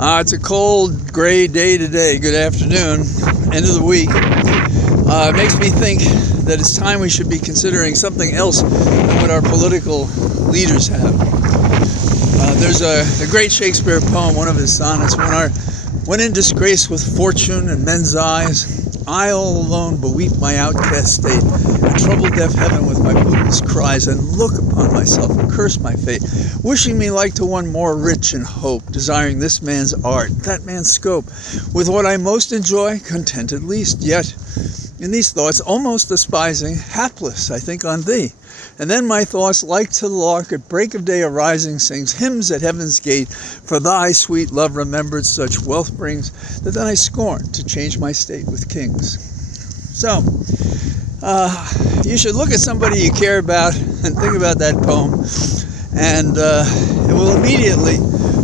It's a cold, gray day today. Good afternoon, end of the week. It makes me think that it's time we should be considering something else than what our political leaders have. There's a great Shakespeare poem, one of his sonnets, when in disgrace with fortune and men's eyes, I all alone beweep my outcast state, and trouble deaf heaven with my bootless cries, and look upon myself and curse my fate, wishing me like to one more rich in hope, desiring this man's art, that man's scope, with what I most enjoy, content at least, yet in these thoughts almost despising, hapless I think on thee. And then my thoughts, like to the lark at break of day arising, sings hymns at heaven's gate, for thy sweet love remembered such wealth brings, that then I scorn to change my state with kings. So, you should look at somebody you care about and think about that poem, and it will immediately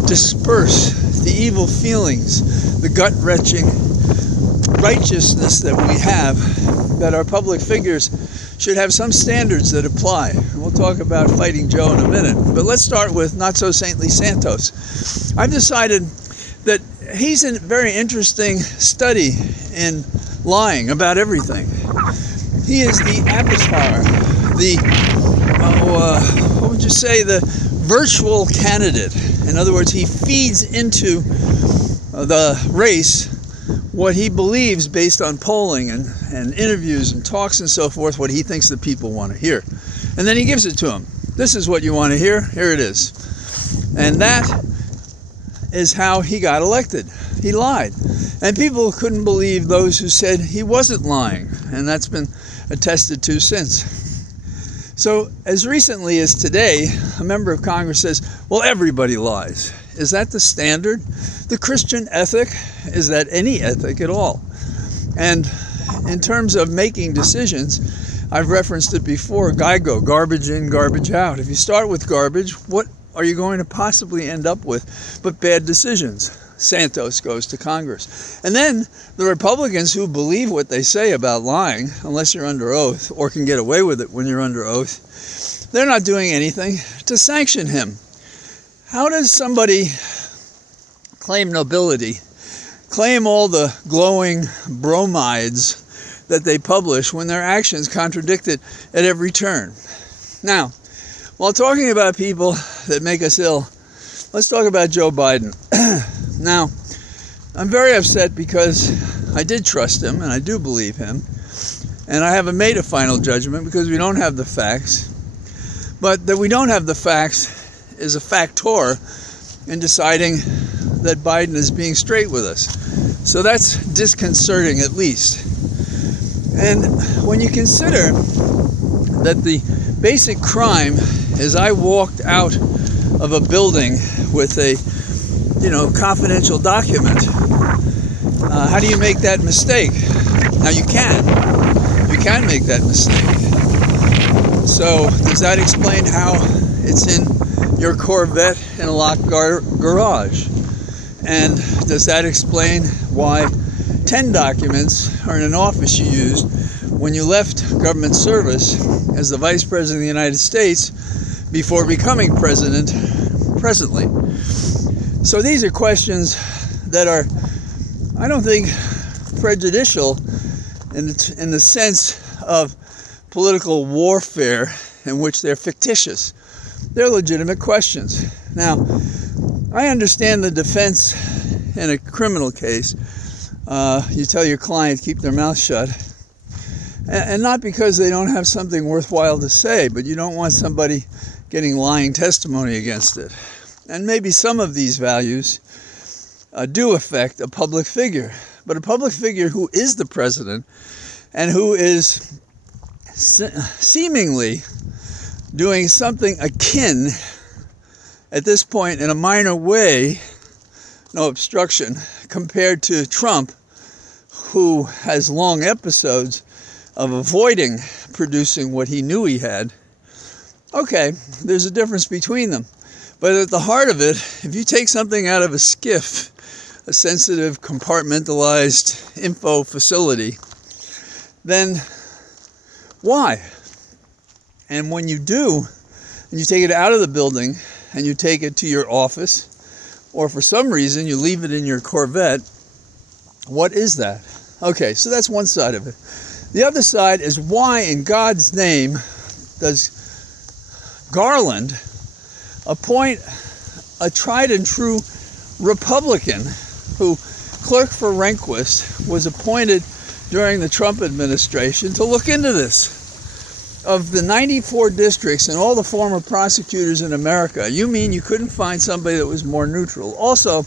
disperse the evil feelings, the gut-wrenching righteousness that we have, that our public figures should have some standards that apply. And we'll talk about Fighting Joe in a minute. But let's start with not-so-saintly Santos. I've decided that he's a very interesting study in lying about everything. He is the avatar, what would you say, the virtual candidate. In other words, he feeds into the race what he believes based on polling and interviews and talks and so forth, what he thinks the people want to hear. And then he gives it to them. This is what you want to hear. Here it is. And that is how he got elected. He lied. And people couldn't believe those who said he wasn't lying. And that's been attested to since. So as recently as today, a member of Congress says, well, everybody lies. Is that the standard? The Christian ethic? Is that any ethic at all? And in terms of making decisions, I've referenced it before, GIGO, garbage in, garbage out. If you start with garbage, what are you going to possibly end up with but bad decisions? Santos goes to Congress. And then the Republicans who believe what they say about lying, unless you're under oath, or can get away with it when you're under oath, they're not doing anything to sanction him. How does somebody claim nobility, claim all the glowing bromides that they publish when their actions contradict it at every turn? Now, while talking about people that make us ill, let's talk about Joe Biden. Now, I'm very upset because I did trust him and I do believe him, and I haven't made a final judgment because we don't have the facts. But that we don't have the facts is a factor in deciding that Biden is being straight with us. So that's disconcerting, at least. And when you consider that the basic crime is I walked out of a building with a, confidential document, how do you make that mistake? Now you can make that mistake. So does that explain how it's in your Corvette in a locked garage? And does that explain why 10 documents are in an office you used when you left government service as the Vice President of the United States before becoming President presently? So these are questions that are, I don't think, prejudicial in the sense of political warfare in which they're fictitious. They're legitimate questions. Now, I understand the defense in a criminal case. You tell your client to keep their mouth shut. And not because they don't have something worthwhile to say, but you don't want somebody getting lying testimony against it. And maybe some of these values do affect a public figure. But a public figure who is the president and who is seemingly doing something akin, at this point in a minor way, no obstruction, compared to Trump, who has long episodes of avoiding producing what he knew he had. Okay, there's a difference between them. But at the heart of it, if you take something out of a SCIF, a sensitive, compartmentalized info facility, then why? And when you do, and you take it out of the building, and you take it to your office, or for some reason you leave it in your Corvette, what is that? Okay, so that's one side of it. The other side is, why in God's name does Garland appoint a tried and true Republican who, Clerk for Rehnquist, was appointed during the Trump administration to look into this? Of the 94 districts and all the former prosecutors in America, you mean you couldn't find somebody that was more neutral? Also,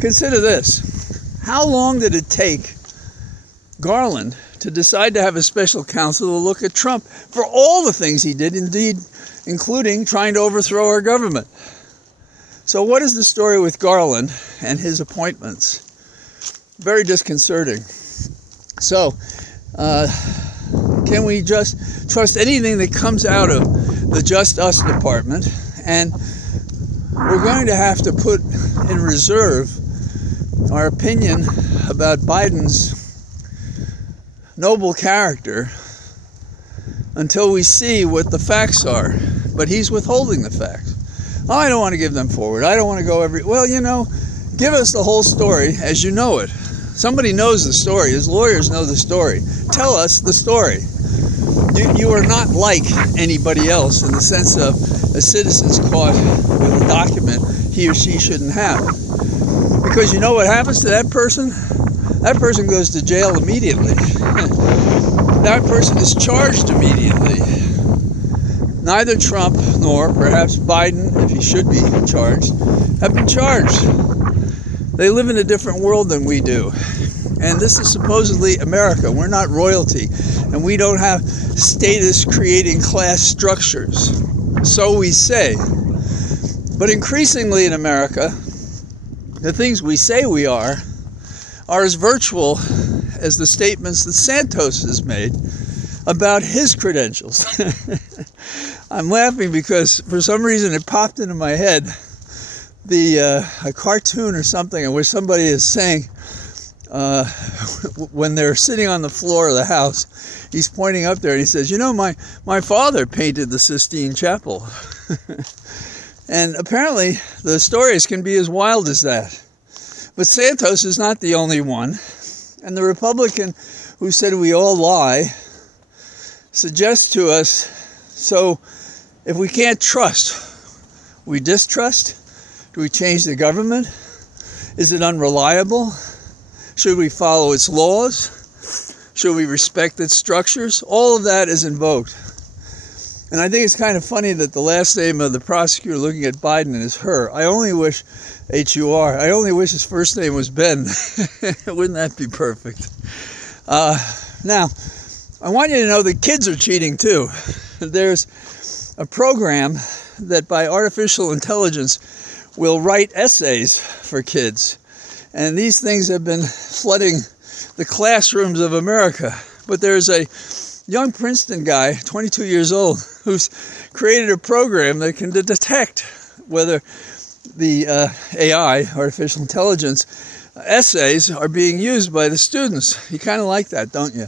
consider this. How long did it take Garland to decide to have a special counsel to look at Trump for all the things he did, indeed, including trying to overthrow our government? So what is the story with Garland and his appointments? Very disconcerting. So, can we just trust anything that comes out of the Just Us department? And we're going to have to put in reserve our opinion about Biden's noble character until we see what the facts are. But he's withholding the facts. Oh, I don't want to give them forward. I don't want to go well, give us the whole story as you know it. Somebody knows the story. His lawyers know the story. Tell us the story. You are not like anybody else in the sense of a citizen's caught with a document he or she shouldn't have. Because you know what happens to that person? That person goes to jail immediately. That person is charged immediately. Neither Trump nor perhaps Biden, if he should be charged, have been charged. They live in a different world than we do. And this is supposedly America. We're not royalty. And we don't have status-creating class structures. So we say. But increasingly in America, the things we say we are as virtual as the statements that Santos has made about his credentials. I'm laughing because for some reason it popped into my head a cartoon or something in which somebody is saying, when they're sitting on the floor of the house, he's pointing up there and he says, my father painted the Sistine Chapel. And apparently the stories can be as wild as that. But Santos is not the only one. And the Republican who said we all lie suggests to us, so if we can't trust, we distrust? Do we change the government? Is it unreliable? Should we follow its laws? Should we respect its structures? All of that is invoked. And I think it's kind of funny that the last name of the prosecutor looking at Biden is Hur. I only wish, H-U-R, I only wish his first name was Ben. Wouldn't that be perfect? Now, I want you to know that kids are cheating too. There's a program that by artificial intelligence will write essays for kids. And these things have been flooding the classrooms of America. But there's a young Princeton guy, 22 years old, who's created a program that can detect whether the AI, artificial intelligence, essays are being used by the students. You kind of like that, don't you?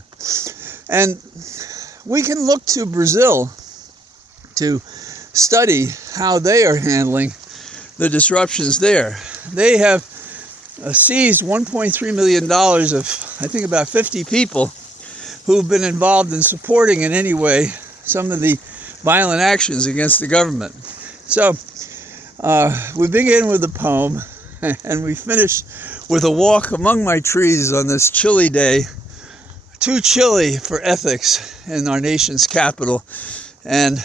And we can look to Brazil to study how they are handling the disruptions there. They have seized $1.3 million of, I think, about 50 people who've been involved in supporting in any way some of the violent actions against the government. So we begin with a poem and we finish with a walk among my trees on this chilly day, too chilly for ethics in our nation's capital, and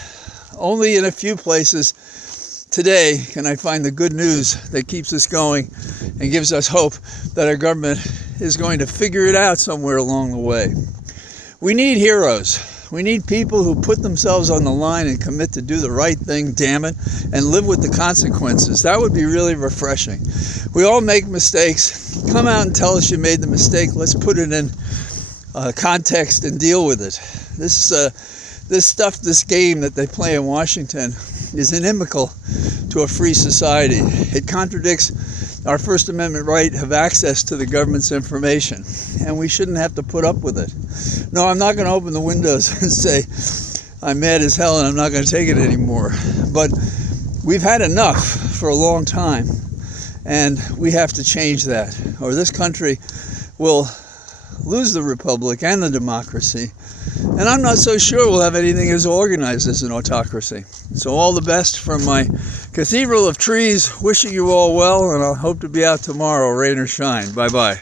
only in a few places today can I find the good news that keeps us going and gives us hope that our government is going to figure it out somewhere along the way. We need heroes. We need people who put themselves on the line and commit to do the right thing, damn it, and live with the consequences. That would be really refreshing. We all make mistakes. Come out and tell us you made the mistake. Let's put it in context and deal with it. This game that they play in Washington is inimical to a free society. It contradicts our First Amendment right of access to the government's information, and we shouldn't have to put up with it. No, I'm not going to open the windows and say, I'm mad as hell and I'm not going to take it anymore. But we've had enough for a long time, And we have to change that, or this country will lose the republic and the democracy. And I'm not so sure we'll have anything as organized as an autocracy. So all the best from my Cathedral of Trees, wishing you all well, and I'll hope to be out tomorrow, rain or shine. Bye-bye.